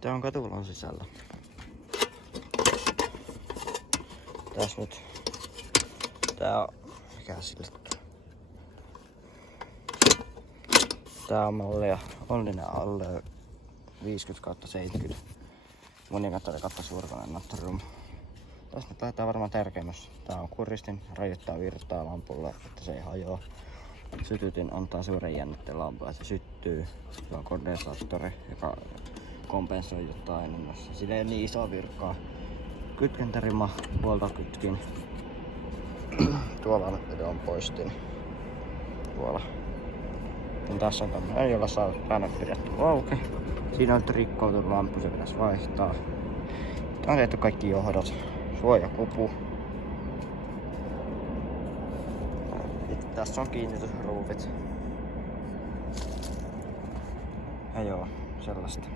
Tää on katuvalon sisällä. Tässä nyt. Tää on... Mikä sille? Tää on mallia Onninen alle 50/70. Monikattari kattasuurikoinen nattorum. Tästä nyt lähdetään varmaan tärkeimmässä. Tää on kuristin, rajoittaa virtaa lampulla, että se ei hajoa. Sytytin antaa suuren jännitteen lampulla, että se syttyy. Se on kondensaattori, joka kompensoi jotain enemmän. Sillä ei ole niin iso virkkaa. Kytkenterima, huoltokytkin. Tuolla on poistin. Tuolla. Ja tässä on tämmönen, jolla saa säännöt pidetty auki. Siinä on rikkoutunut lamppu, se pitäisi vaihtaa. Tää on tehty kaikki johdot. Suojakupu. Tässä on kiinnitysruuvit. Ja joo, sellaista.